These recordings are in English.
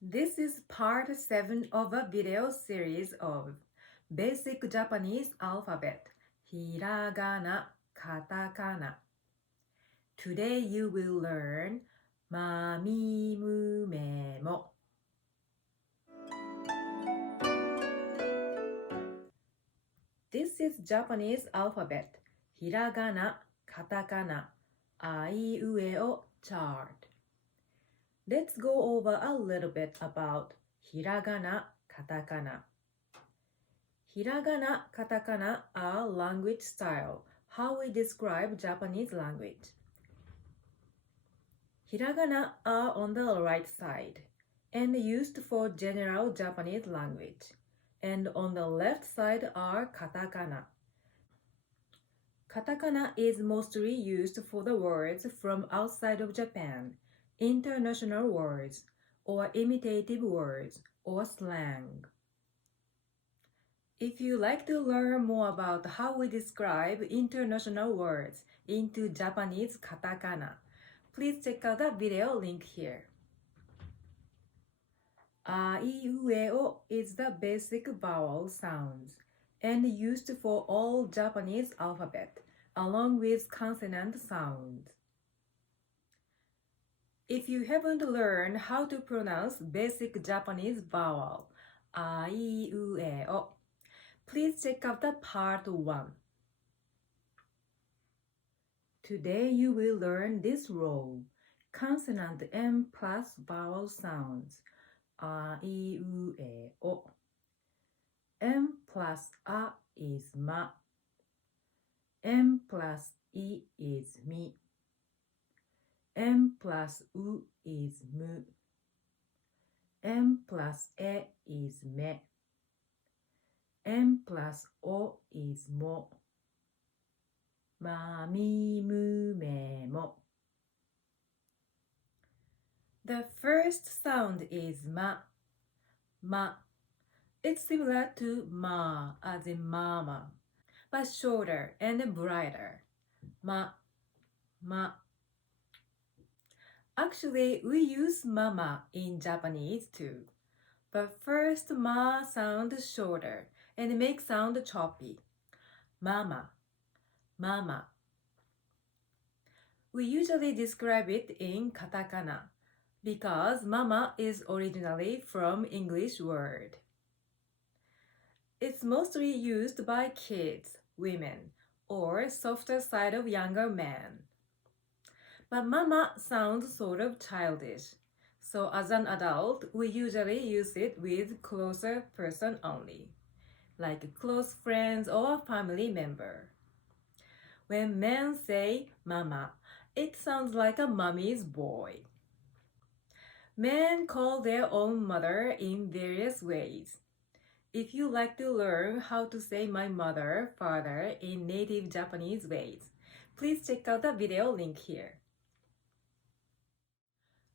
This is part 7 of a video series of Basic Japanese Alphabet, Hiragana, Katakana. Today you will learn Mamimumemo. This is Japanese alphabet, Hiragana, Katakana, Aiueo chart. Let's go over a little bit about Hiragana, Katakana. Hiragana, katakana are language style, how we describe Japanese language. Hiragana are on the right side and used for general Japanese language, and on the left side are katakana. Katakana is mostly used for the words from outside of Japan, international words, or imitative words, or slang. If you like to learn more about how we describe international words into Japanese katakana, please check out the video link here. A-I-U-E-O is the basic vowel sounds and used for all Japanese alphabet, along with consonant sounds. If you haven't learned how to pronounce basic Japanese vowel, A-I-U-E-O, please check out the part 1. Today you will learn this row, consonant M plus vowel sounds, A-I-U-E-O. M plus A is ma. M plus I is mi. M plus U is mu. M plus E is me. M plus O is mo. Ma, mi, mu, me, mo. The first sound is ma. Ma. It's similar to ma as in mama, but shorter and brighter. Ma, ma. Actually, we use mama in Japanese too. But first ma sounds shorter and make sound choppy. Mama, mama. We usually describe it in katakana because mama is originally from English word. It's mostly used by kids, women, or softer side of younger men. But mama sounds sort of childish, so as an adult, we usually use it with closer person only, like close friends or a family member. When men say mama, it sounds like a mommy's boy. Men call their own mother in various ways. If you like to learn how to say my mother, father in native Japanese ways, please check out the video link here.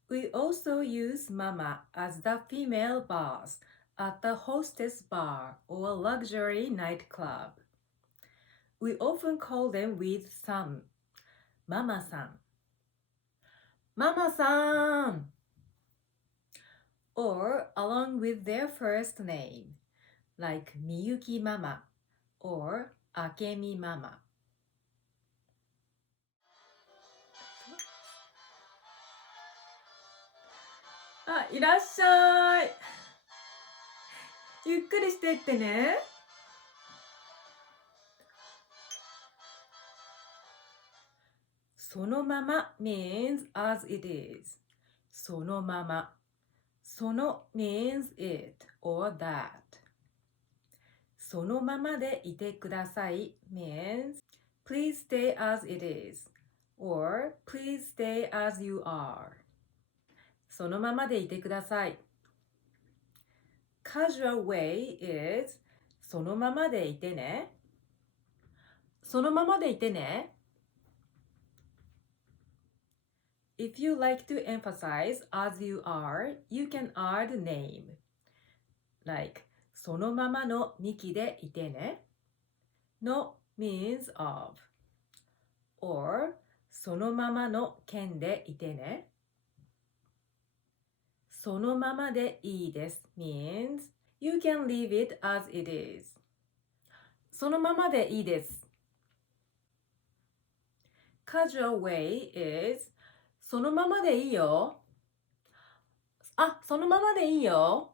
We also use mama as the female boss at the hostess bar or luxury nightclub. We often call them with san, mama-san, mama-san, or along with their first name, like Miyuki Mama or Akemi Mama. Ah, いらっしゃい。ゆっくりしていってね。そのまま means as it is. そのまま。その means it or that. そのままでいてください means please stay as it is or please stay as you are. そのままでいてください。Casual way is そのままでいてね。そのままでいてね。If you like to emphasize as you are, you can add name. Like そのままのミキでいてね。の means of. Or そのままの剣でいてね。そのままでいいです means you can leave it as it is. そのままでいいです。Casual way is そのままでいいよ。あ、そのままでいいよ。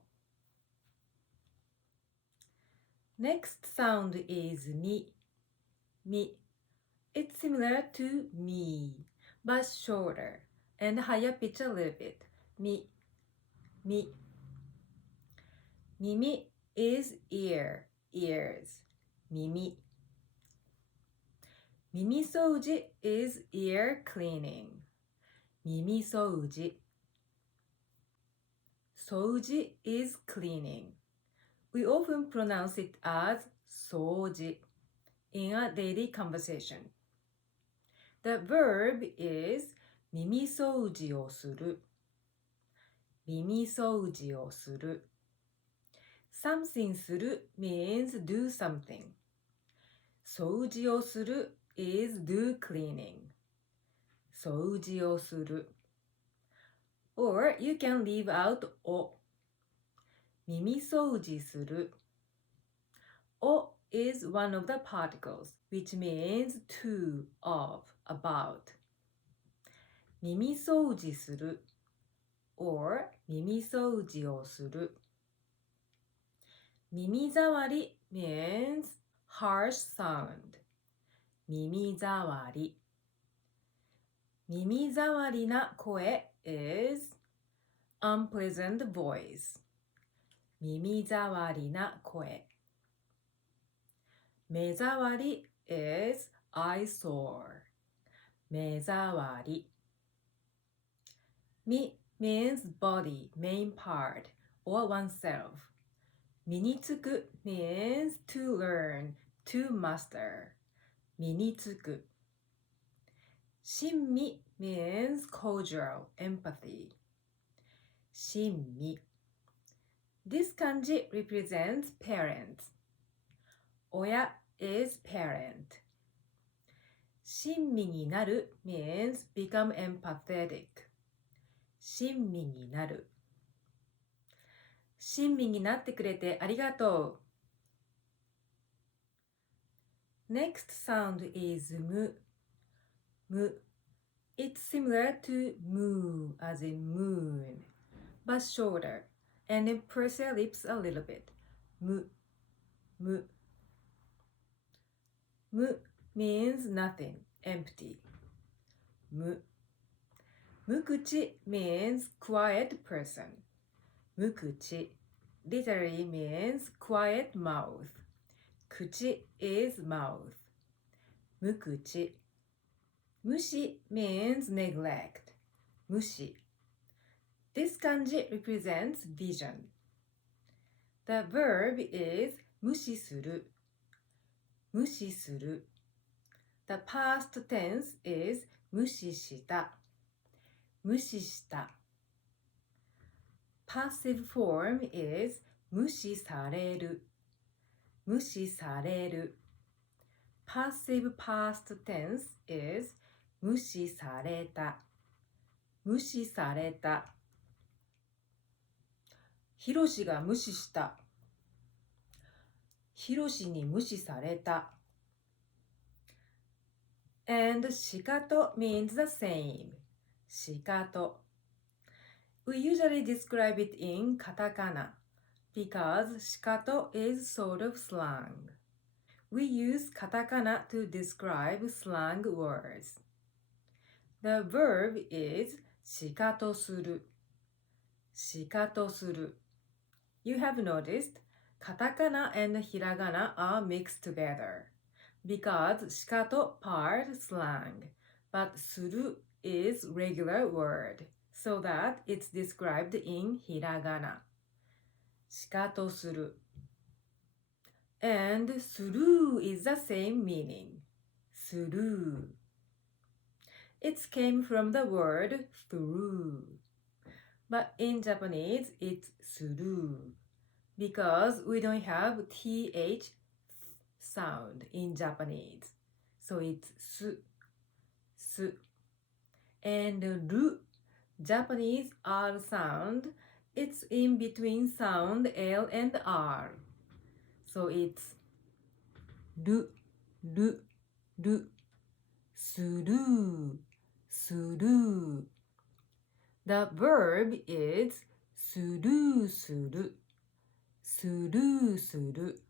Next sound is mi. Mi. It's similar to me, but shorter and higher pitch a little bit. Mi. Mi. Mimi is ear, ears. Mimi. Mimi souji is ear cleaning. Mimi souji. Souji is cleaning. We often pronounce it as souji in a daily conversation. The verb is 耳掃除をする。耳掃除をする。Something する means do something. 掃除をする is do cleaning. 掃除をする。Or you can leave out お。耳掃除する。お is one of the particles, which means to, of, about. 耳掃除する or 耳掃除をする。耳障り means harsh sound. 耳障り。耳障りな声 is unpleasant voice. 耳障りな声。目障り is eyesore. 目障り。み means body, main part, or oneself. 身につく means to learn, to master. 身につく。親身 means cordial, empathy. 親身。This kanji represents parents. 親 is parent. 親身になる means become empathetic. 親身になる。親身になってくれてありがとう。Next sound is む。む。It's similar to moo as in moon, but shorter, and it purses your lips a little bit. む。む。む means nothing, empty. む。無口 means quiet person. 無口 literally means quiet mouth. 口 is mouth. 無口。無視 means neglect. 無視。This kanji represents vision. The verb is 無視する。無視する。The past tense is 無視した。無視した。Passive form is 無視される。無視される。Passive past tense is 無視された。無視された。ひろしが無視した。ひろしに無視された。And しかと means the same. しかと。We usually describe it in katakana because しかと is sort of slang. We use katakana to describe slang words. The verb is しかとする。しかとする。You have noticed katakana and hiragana are mixed together because しかと part slang, but する is regular word, so that it's described in hiragana. しかとする。And スルー is the same meaning. スルー。It came from the word through. But in Japanese, it's スルー because we don't have th sound in Japanese. So it's す、す。And る Japanese R sound It's in between sound L and R. So it's る、る、る、する、する。The verb is する、する、する、する。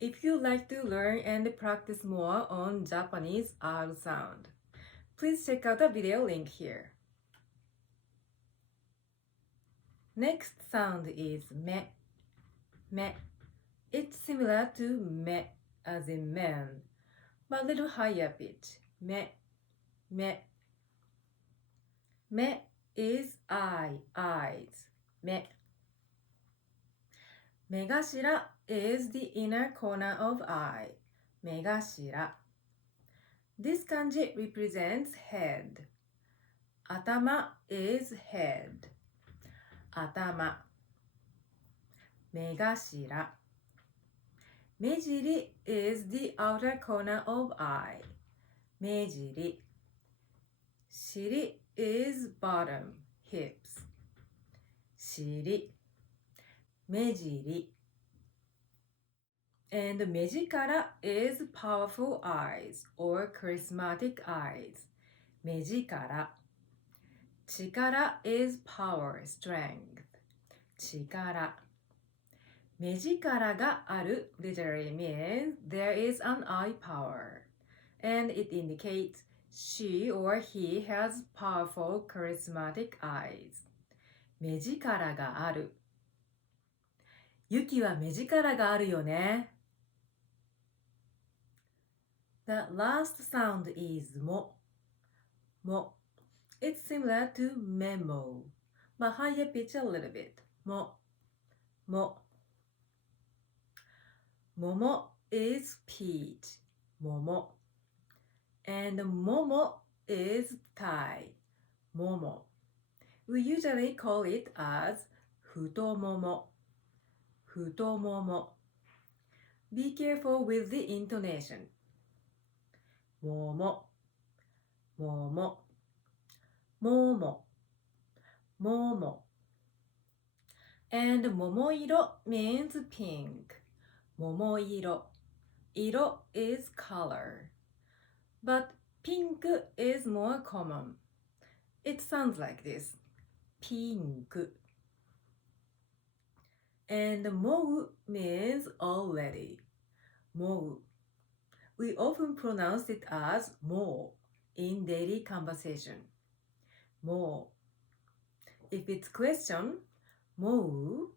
If you'd like to learn and practice more on Japanese R sound, please check out the video link here. Next sound is me, me. It's similar to me as in men, but a little higher pitch. Me, me. Me is eye, eyes. Me. Megashira is the inner corner of eye. Megashira. This kanji represents head. Atama is head. Atama. Megashira. Mejiri is the outer corner of eye. Mejiri. Shiri is bottom, hips. Shiri. Mejiri. And mejikara is powerful eyes or charismatic eyes. Mejikara. Chikara is power, strength. Chikara. Mejikara ga aru literally means there is an eye power, and it indicates she or he has powerful, charismatic eyes. 目力がある。ユキは目力があるよね。The last sound is も。も。It's similar to memo, but higher pitch a little bit. も。も。桃 is peach. 桃。And momo is Thai. Momo. We usually call it as 太もも。太もも。Be careful with the intonation. もも。もも。もも。もも。And 桃色 means pink. 桃色。色 is color. But pink is more common. It sounds like this. Pink. And もう means already. もう. We often pronounce it as もう in daily conversation. もう. If it's question, もう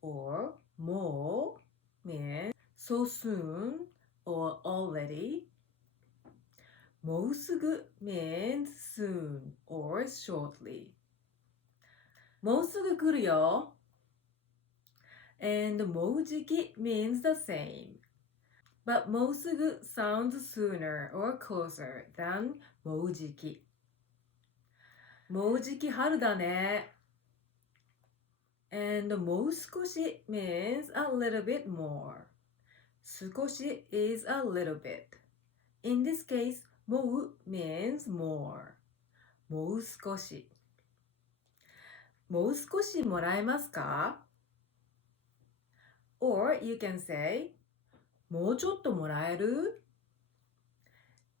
or もう means so soon or already. もうすぐ means soon or shortly. もうすぐ来るよ. And もうじき means the same. But もうすぐ sounds sooner or closer than もうじき. もうじき春だね. And もう少し means a little bit more. 少し is a little bit. In this case, もう means more. もう少し。もう少しもらえますか? Or you can say, もうちょっともらえる?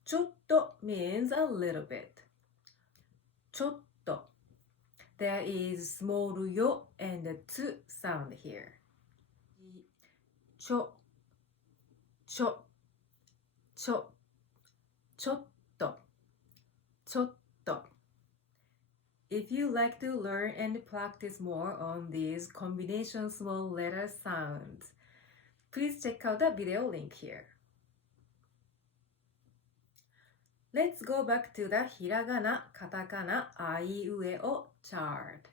ちょっと means a little bit. ちょっと. There is small よ and つ sound here. ちょ、ちょ、ちょ、ちょっと、ちょっと. If you like to learn and practice more on these combination small letter sounds, please check out the video link here. Let's go back to the hiragana, katakana, aiueo chart.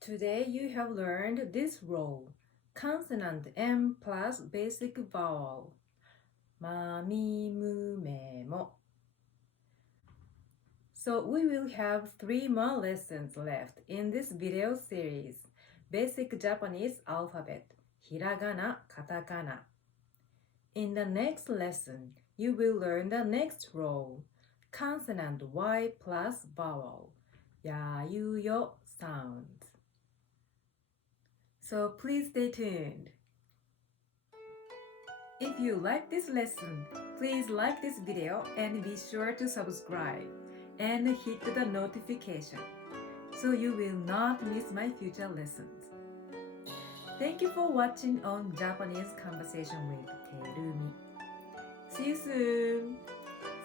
Today you have learned this row, consonant M plus basic vowel. Ma, mi, mu, me, mo. So we will have 3 more lessons left in this video series, Basic Japanese Alphabet, Hiragana, Katakana. In the next lesson, you will learn the next row, consonant Y plus vowel, 야유요 sounds. So please stay tuned. If you like this lesson, please like this video and be sure to subscribe and hit the notification so you will not miss my future lessons. Thank you for watching on Japanese Conversation with Terumi. See you soon.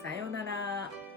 さようなら。